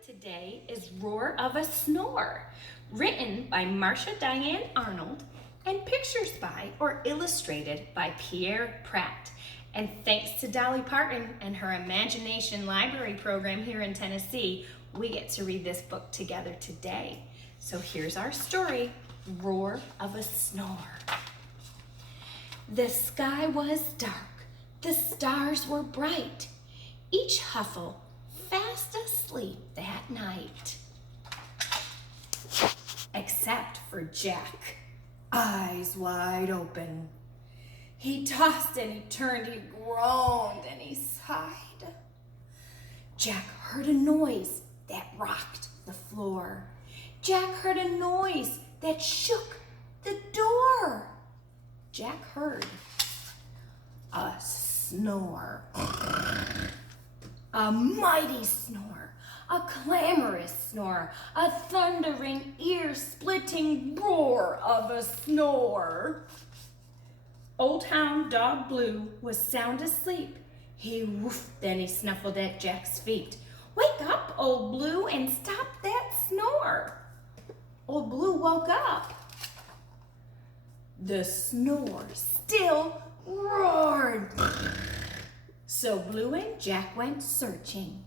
today is Roar of a Snore, written by Marcia Diane Arnold and pictures by or illustrated by Pierre Pratt. And thanks to Dolly Parton and her Imagination Library program here in Tennessee, we get to read this book together today. So here's our story, Roar of a Snore. The sky was dark, the stars were bright, each Huffle fast asleep that night. Except for Jack, eyes wide open. He tossed and he turned, he groaned and he sighed. Jack heard a noise that rocked the floor. Jack heard a noise that shook the door. Jack heard a snore. A mighty snore, a clamorous snore, a thundering, ear-splitting roar of a snore. Old Hound Dog Blue was sound asleep. He woofed, then he snuffled at Jack's feet. "Wake up, Old Blue, and stop that snore." Old Blue woke up. The snore still roared. So Blue and Jack went searching.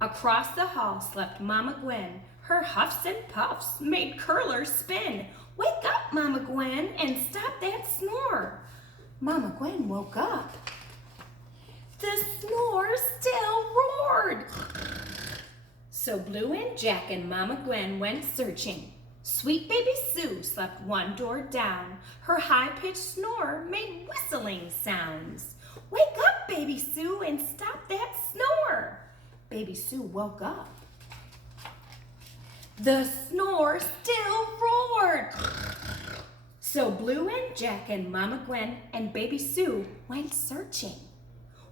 Across the hall slept Mama Gwen. Her huffs and puffs made Curler spin. "Wake up, Mama Gwen, and stop that snore." Mama Gwen woke up. The snore still roared. So Blue and Jack and Mama Gwen went searching. Sweet baby Sue slept one door down. Her high-pitched snore made whistling sounds. "Wake up, baby Sue, and stop that snore." Baby Sue woke up. The snore still roared. So Blue and Jack and Mama Gwen and Baby Sue went searching.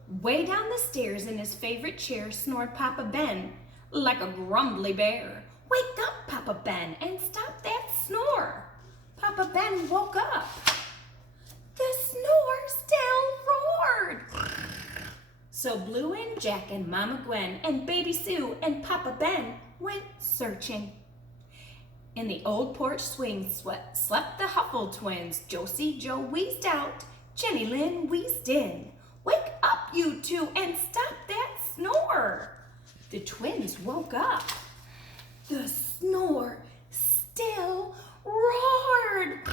Way down the stairs in his favorite chair snored Papa Ben like a grumbly bear. "Wake up, Papa Ben, and stop that snore." Papa Ben woke up. The snore still roared. So Blue and Jack and Mama Gwen and Baby Sue and Papa Ben went searching. In the old porch swing slept the Huffle twins. Josie Joe wheezed out, Jenny Lynn wheezed in. "Wake up, you two, and stop that snore." The twins woke up. The snore still roared.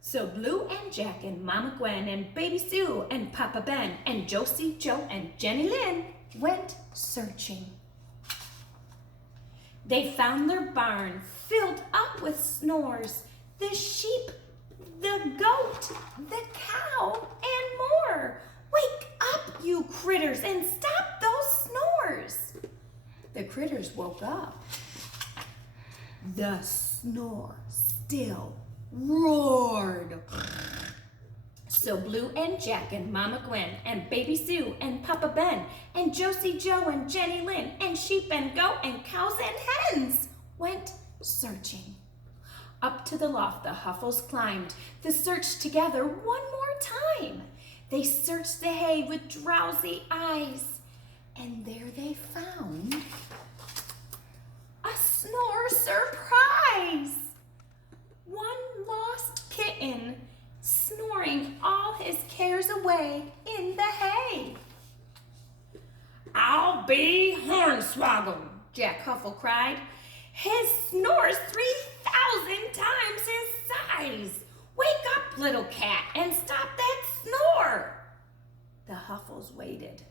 So Blue and Jack and Mama Gwen and Baby Sue and Papa Ben and Josie Joe and Jenny Lynn went searching. They found their barn filled up with snores. The sheep, the goat, the cow, and more. "Wake up, you critters, and stop those snores." The critters woke up. The snore still roared. So Blue and Jack and Mama Gwen and Baby Sue and Papa Ben and Josie Joe and Jenny Lynn and sheep and goat and cows and hens went searching. Up to the loft the Huffles climbed to search together one more time. They searched the hay with drowsy eyes, and there they found a snore surprise. One lost kitten snoring all his cares away in the hay. "I'll be hornswoggled," Jack Huffle cried. "His snore's 3,000 times his size. Wake up, little cat, and stop that snore." The Huffles waited,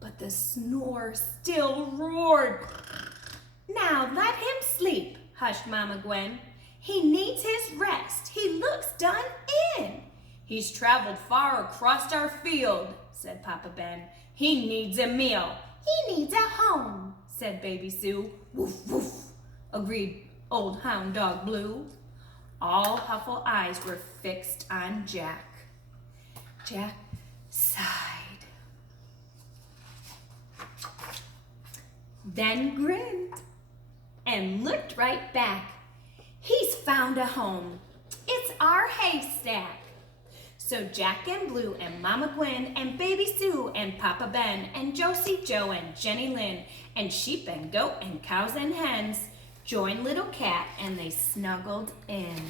but the snore still roared. "Now let him sleep," hushed Mama Gwen. "He needs his rest. He looks done in." "He's traveled far across our field," said Papa Ben. "He needs a meal." "He needs a home," said Baby Sue. "Woof, woof," agreed Old Hound Dog Blue. All Huffle eyes were fixed on Jack. Jack sighed, then grinned and looked right back. "He's found a home. It's our haystack." So Jack and Blue and Mama Gwen and Baby Sue and Papa Ben and Josie Joe and Jenny Lynn and sheep and goat and cows and hens joined Little Cat and they snuggled in.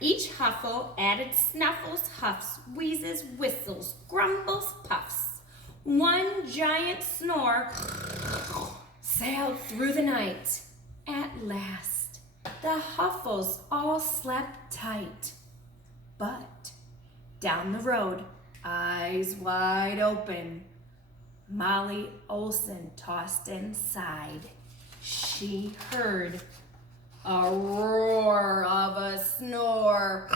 Each huffle added snuffles, huffs, wheezes, whistles, grumbles, puffs. One giant snore sailed through the night. At last, the Huffles all slept tight. But down the road, eyes wide open, Molly Olson tossed inside. She heard a roar of a snore.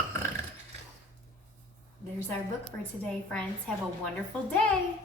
There's our book for today, friends. Have a wonderful day.